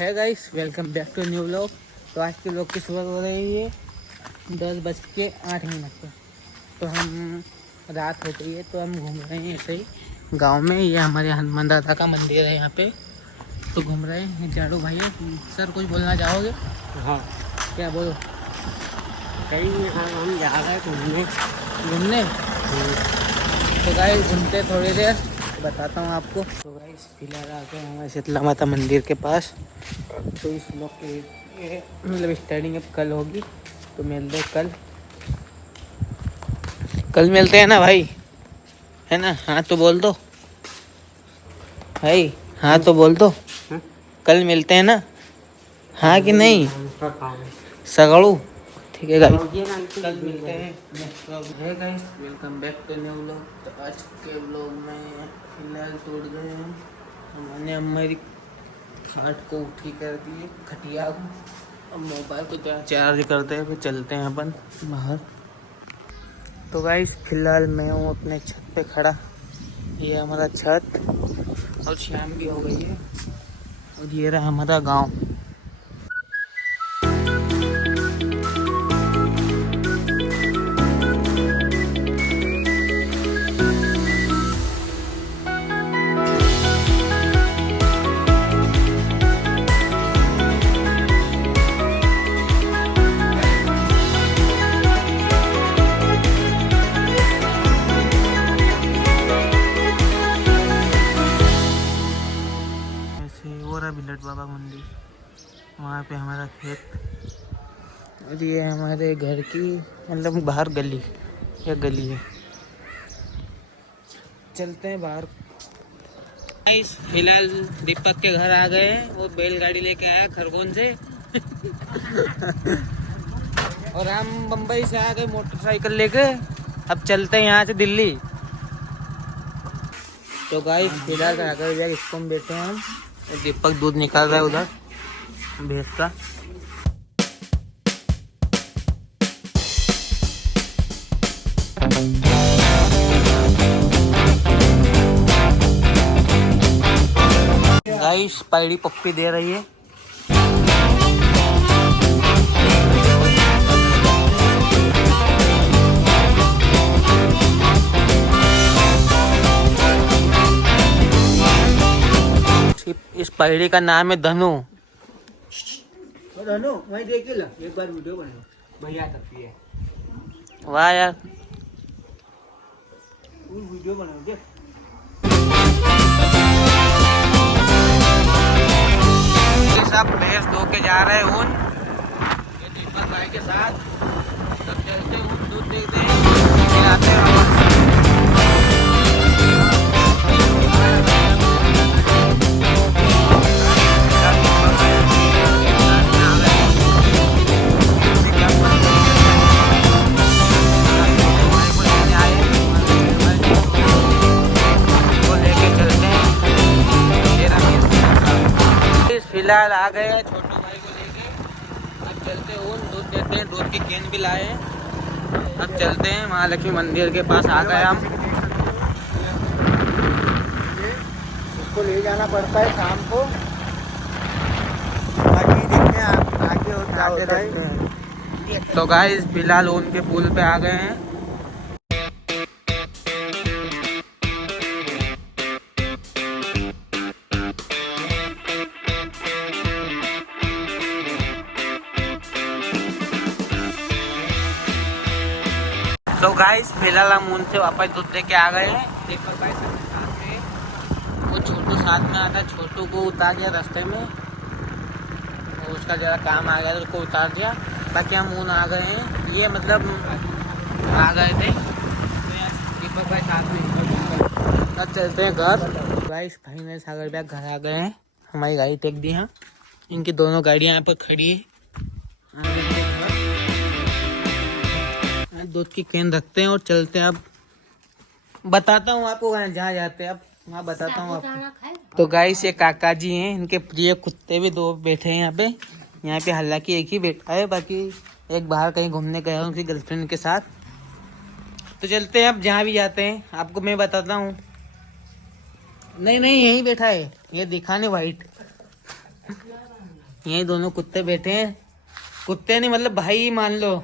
है guys, welcome back to new vlog. तो आज के व्लॉग की शुरुआत हो रही है 10:08 पे। तो हम रात हो गई है तो हम घूम रहे हैं ऐसे ही गांव में। ये हमारे हनुमान दादा का मंदिर है, यहाँ पे तो घूम रहे हैं। जाड़ू भाई सर कुछ बोलना चाहोगे? हाँ, क्या बोलो? कहीं हम जा रहे हैं घूमने। तो गाइस घूमते थोड़ी देर बताता हूँ आपको। तो गाइस फिलहाल आ गए हमारे शीतला माता मंदिर के पास। तो इस ब्लॉग के मतलब स्टार्टिंग अब कल होगी, तो मिलते हैं कल मिलते हैं ना भाई, है ना? हाँ तो बोल दो भाई, हाँ तो बोल दो। हाँ? कल मिलते हैं ना, हाँ कि नहीं? सगड़ू ठीक है गाइस, कल मिलते हैं नेक्स्ट व्लॉग है guys. Welcome back to new vlog. तो आज के व्लॉग में फिलहाल तोड़ गए हम, हमने हमारी खाट को ठीक कर दी, खटिया को। अब मोबाइल को चार्ज करते हैं, फिर चलते हैं अपन बाहर। तो गाइस फिलहाल मैं हूँ अपने छत पे खड़ा, ये हमारा छत, और शाम भी हो गई है और ये रहा हमारा गांव। बिलट बाबा मंदिर, वहाँ पे हमारा खेत, और ये हमारे घर की मतलब बाहर गली या गली है। चलते हैं बाहर। फिलहाल दीपक के घर आ गए हैं, वो बैलगाड़ी लेके आया खरगोन से और हम बम्बई से आ गए मोटरसाइकिल लेके। अब चलते हैं यहाँ से दिल्ली। तो गाइस फिलहाल आकर इसको हम बैठे हैं हम, दीपक दूध निकाल रहा है उधर भैंस का। गाइस पैड़ी पप्पी दे रही है। इस पैड़ी का नाम है धनु। धनु वही देखे ला, एक बार वीडियो बनाओ भैया तक है। वाह यार, वीडियो बनाओ देख। सब भैंस धो के जा रहे हैं ऊन, ये दीपक भाई के साथ। सब चलते ऊन दूध देखते हैं, आते हैं फिलहाल आ गए हैं छोटू भाई को लेके। अब चलते हैं ऊन दूध देते हैं, दूध की केन भी लाए हैं। अब चलते हैं महालक्ष्मी मंदिर के पास आ गए हम। उसको ले जाना पड़ता है शाम को, बाकी देखते हैं आगे होता है। तो गाइस फिलहाल ऊन के पुल पे आ गए हैं। तो गाइस फिलहाल हम उनसे वापस दूध लेके आ गए हैं। दीपक भाई साथ में, वो छोटू साथ में आता, छोटू को उतार दिया रास्ते में, और उसका ज़रा काम आ गया तो उसको उतार दिया। बाकी हम ऊन आ गए हैं, ये मतलब आ गए थे दीपक भाई साथ में। अब चलते हैं घर। गाइस फाइनल सागर बैग घर आ गए हैं, हमारी गाड़ी टेक दी है, इनकी दोनों गाड़ियाँ यहाँ पर खड़ी है। दूध की कैन रखते हैं और चलते हैं। अब बताता हूँ आपको जहाँ जाते हैं, अब वहाँ बताता हूँ आपको। तो गाइस ये काका जी हैं, इनके प्रिय कुत्ते भी दो बैठे हैं यहाँ पे। यहाँ पे हालांकि एक ही बैठा है, बाकी एक बाहर कहीं घूमने गया उनकी गर्लफ्रेंड के साथ। तो चलते हैं अब जहाँ भी जाते हैं, आपको मैं बताता हूँ। नहीं यहीं बैठा है, ये दिखा नहीं वाइट। यही दोनों कुत्ते बैठे हैं, कुत्ते नहीं मतलब भाई मान लो।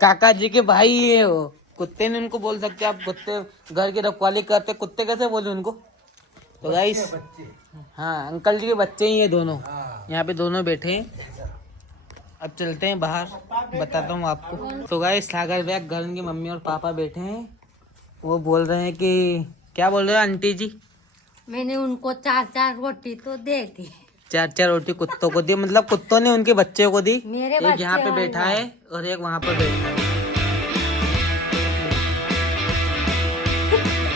काका जी के भाई है वो। कुत्ते नहीं उनको बोल सकते आप, कुत्ते घर की रखवाली करते, कुत्ते कैसे बोले उनको। तो गाइस हाँ अंकल जी के बच्चे ही है दोनों, यहाँ पे दोनों बैठे हैं। अब चलते हैं बाहर, बताता हूँ आपको। तो गाइस सागर बैग घर की मम्मी और पापा बैठे हैं, वो बोल रहे हैं कि क्या बोल रहे हैं आंटी जी। मैंने उनको 4-4 रोटी तो दे दी। 4-4 रोटी कुत्तों को दी, मतलब कुत्तों ने उनके बच्चे को दी। मेरे एक बच्चे यहाँ पे और बैठा है और एक वहाँ पे बैठा है,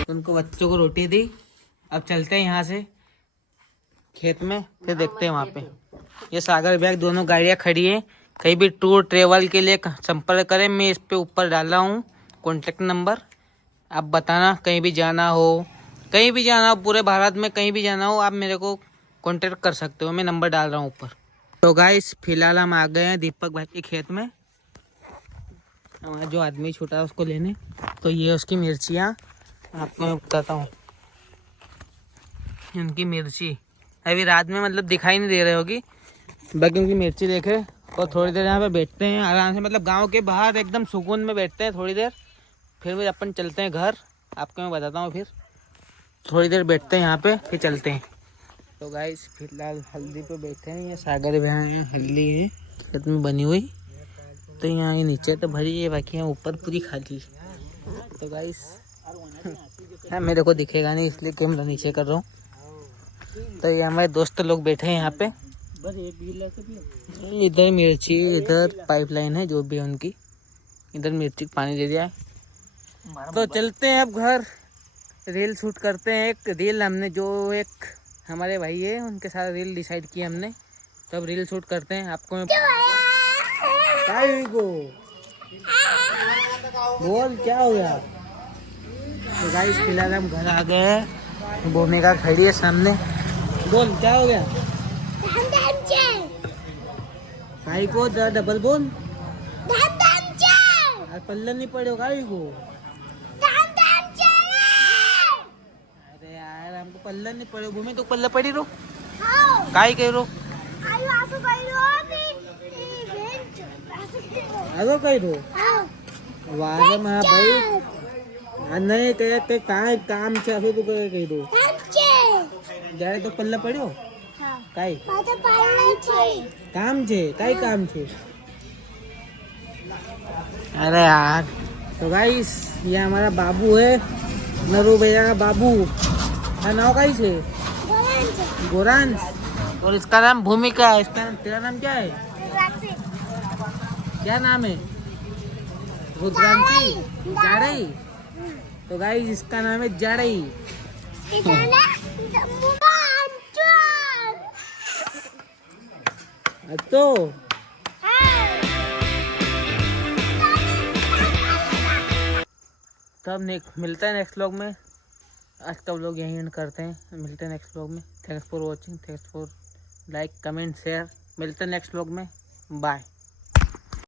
उनको बच्चों को रोटी दी। अब चलते हैं यहाँ से खेत में, फिर देखते हैं वहाँ पे। ये सागर बैग दोनों गाड़ियाँ खड़ी है, कहीं भी टूर ट्रेवल के लिए संपर्क करें। मैं इस पे ऊपर डाला हूँ कॉन्टेक्ट नंबर, आप बताना कहीं भी जाना हो, कहीं भी जाना हो पूरे भारत में, कहीं भी जाना हो आप मेरे को कांटेक्ट कर सकते हो, मैं नंबर डाल रहा हूँ ऊपर। तो गाइस फिलहाल हम आ गए हैं दीपक भाई के खेत में, हमारा जो आदमी छूटा है उसको लेने। तो ये उसकी मिर्चियाँ आपको मैं बताता हूँ, उनकी मिर्ची अभी रात में मतलब दिखाई नहीं दे रही होगी, बाकी उनकी मिर्ची देखे। और थोड़ी देर यहाँ पे बैठते हैं आराम से, मतलब गांव के बाहर एकदम सुकून में बैठते हैं थोड़ी देर, फिर भी अपन चलते हैं घर, आपको मैं बताता हूँ। फिर थोड़ी देर बैठते हैं यहाँ पे, फिर चलते हैं। तो गाइस फिलहाल हल्दी पे बैठे हैं, ये सागर भैया यहाँ हल्दी है खेत में बनी हुई, तो यहाँ ये नीचे तो भरी है, बाकी यहाँ ऊपर पूरी खाली। तो गाइस हाँ मेरे को दिखेगा नहीं इसलिए कैमरा नीचे कर रहा हूँ। तो ये हमारे दोस्त लोग बैठे हैं यहाँ पे, इधर मिर्ची, इधर पाइपलाइन है जो भी है उनकी, इधर मिर्ची पानी दे दिया है। तो चलते हैं अब घर, रील शूट करते हैं। एक रील हमने जो एक हमारे भाई है उनके साथ रील डिसाइड की हमने, तो अब रील शूट करते हैं। आपको मैं बोल क्या हो गया। तो गाइस फिलहाल हम घर आ गए हैं, भूमिका खड़ी है सामने, बोल क्या हो गया भाई को, जरा डबल बोल। पल्ला नहीं पड़े गाड़ी को, अरे यार हमको पल्ला नहीं पड़े। भूमि तो पल्ला पड़ी रो काई कह रो, आरो कही रो वाह मां भाई नहीं कहे के काम चाहे तो कही दो जाए तो पल्ला पड़्यो काई काम छे, काई काम छे। अरे यार तो गाइस ये हमारा बाबू है, नरू भैया का बाबू, का नाम काई छे गोरांश, और इसका नाम भूमिका है। इसका नाम, तेरा नाम क्या है, क्या नाम है, रुद्रांशी जाड़ई। तो गाइस इसका नाम है जाड़ई। तो तब मिलता है नेक्स्ट व्लॉग में। आज का व्लॉग यहीं एंड करते हैं, मिलते हैं नेक्स्ट व्लॉग में। Thanks for watching, thanks for like comment share, मिलते हैं नेक्स्ट व्लॉग में, बाय।